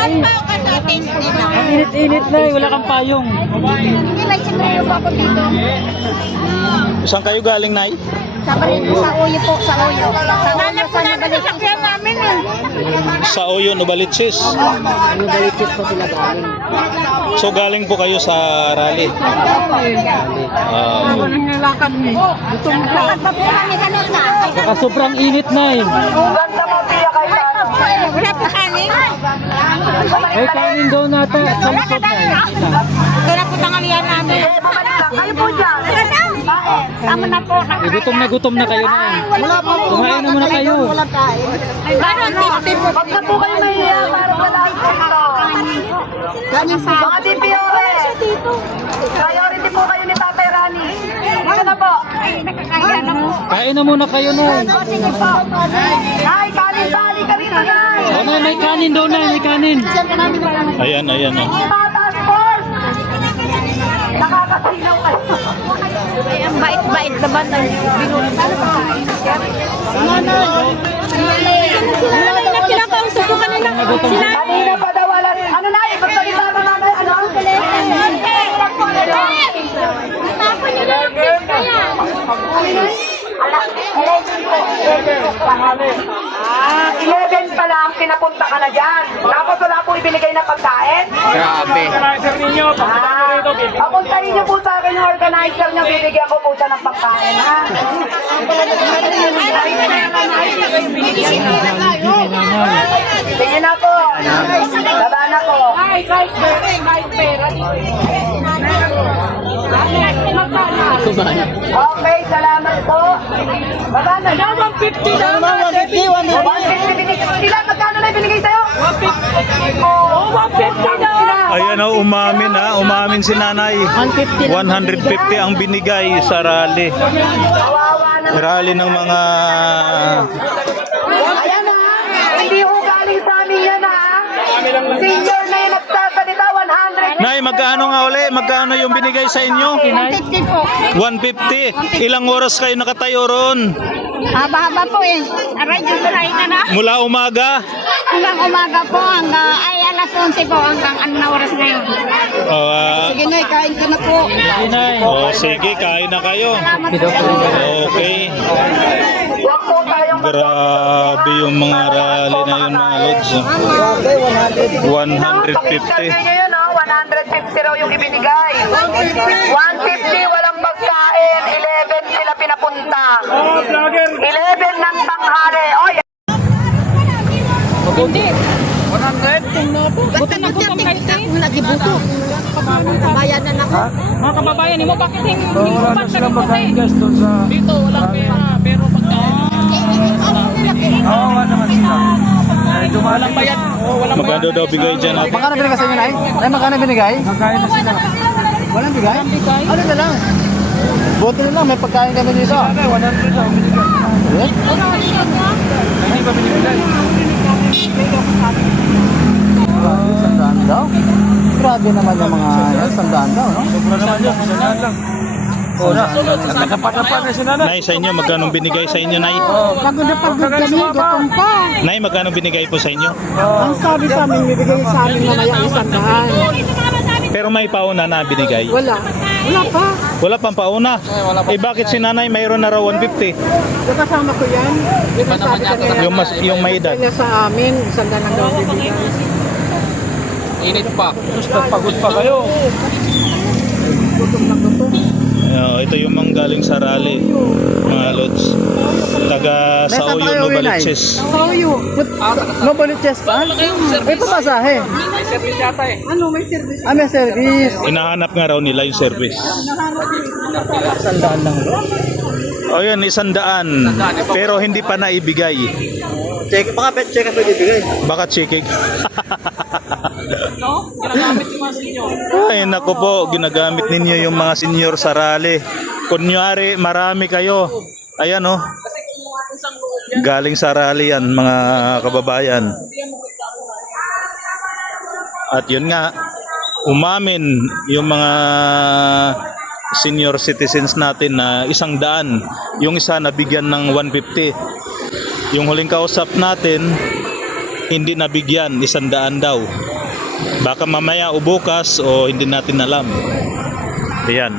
Ang init-init na wala kang payong. Hindi, may sombrero po ako dito. Saan kayo galing, Nay? Sa Uyo po, sa Uyo. Sa Uyo, sa Nabaliches namin eh. Sa Oyo, Novaliches. Novaliches po sila galing. So galing po kayo sa rally. Nilakad niyo. Gutom ka. Lakad pa po kami kanina. Baka sobrang init na eh. Wala po kanin. Ay, kanin daw natin sa likod na eh. Ito na po tanghalian namin. Kayo po dyan. Tama na po. Gutom na kayo na. Kumain na muna kayo. Parang tip po. Wag na po kayo mahiya para wala ito. Mga DPOS. Priority po kayo ni Tatay Rani. Dito na po. Nakakaya na po. Kain na muna kayo na. Sige po. Ay, kanin-bali kami na guys. Oh, may kanin daw na, may kanin. Ayan, ayan. Oh. Tatas Force. Nakakasilaw kayo. Ay, ang bait-bait naman ng binutan. Kinakausap ko kanina. Kanina pa daw wala. Ano na, ipagsalita mo namin. Ano? Tapon nila ng fish kaya. 11 pa lang, pinapunta ka na dyan. Tapos wala po ibinigay na pagkain. Grabe. Papuntahin niyo po sa akin yung organizer niyo, bibigyan ko po siya ng pagkain, ha? Sige na po. Baba na po. Okay, salamat po. Baba na. 150 na. 150. Ilan? Magkano na ibinigay sa'yo? 150. Oh, 150 na. Ayan oh, umamin ha. Umamin si Nanay. 150 ang binigay sa rally. Rally ng mga... Ayan na. Hindi ho galing sa amin yan ha. Senior na yung nagsasalita, 100. Nay, magkano nga uli? Magkano yung binigay sa inyo? 150 po. 150. Ilang oras kayo nakatayo ron? Haba-haba po eh. Aray, dito na na. Mula umaga? Hanggang umaga po, hanggang alas 11 po, hanggang ano na oras ngayon. Sige na, kain ka na po. Sige, kain na kayo. Okay. Huwag po tayong Grabe yung mga rally na yun mga lods. 150. ngayon, 150 raw yung ibinigay. 150, walang pagkain. 11 sila pinapunta. 11 ng tanghali. Oy, Hindi. 100? Buto na gutom kayo tayo. nagibuto. Bayanan ako. Mga kababayan, mo bakit hindi mo pa sa buti? Dito, walang pera. Pero pagkain. Oo, nga naman sila. Walang bayad. Magkano daw bigay dyan natin? Magkano binigay sa inyo, Nay? Nay, magkano binigay? Magkano na sila. Walang bigay? Ano na lang? Buti na lang, may pagkain kami dito. Okay, 100 lang binigay. Hindi ba binigay? Sandaan daw? Grabe naman yung mga sandaan daw, no? Sobra naman yun, sandaan lang. Nagkapatapan na si Nanay. Nay, sa inyo, magkano binigay sa inyo, Nay? Pagod na pagod kami, gutom pa. Nay, magkano binigay po sa inyo? Ang sabi sa amin, bibigay sa amin mamaya ang 100. Pero may pauna na binigay. Wala. Wala pa. Wala pang pauna. Eh bakit si Nanay mayroon na raw 150? Kasama ko yan. Sabi kanina, Yung may edad. kanya sa amin, 100 lang daw bibigay. Init pa. Pagod pa kayo. Gutom na gutom. Ito yung manggaling sa rally, mga lods. Taga May sa saan Oyo, kayo uwi, Nay? Novaliches. Sauyo. No baliches pa? May pamasahe. Ano, may service? Ah, may service. Inahanap nga raw nila yung service. Sandaan lang. O yun, 100. Pero hindi pa naibigay. Check, baka pet check ako ibibigay. Baka checking. Ay, naku po, ginagamit ninyo yung mga senior sa rally. Kunyari, marami kayo. Ayan oh. Galing sa rally yan, mga kababayan. At yun nga, umamin yung mga senior citizens natin na 100. Yung isa nabigyan ng 150. Yung huling kausap natin, hindi nabigyan, 100 daw. Baka mamaya o bukas o hindi natin alam. Ayan.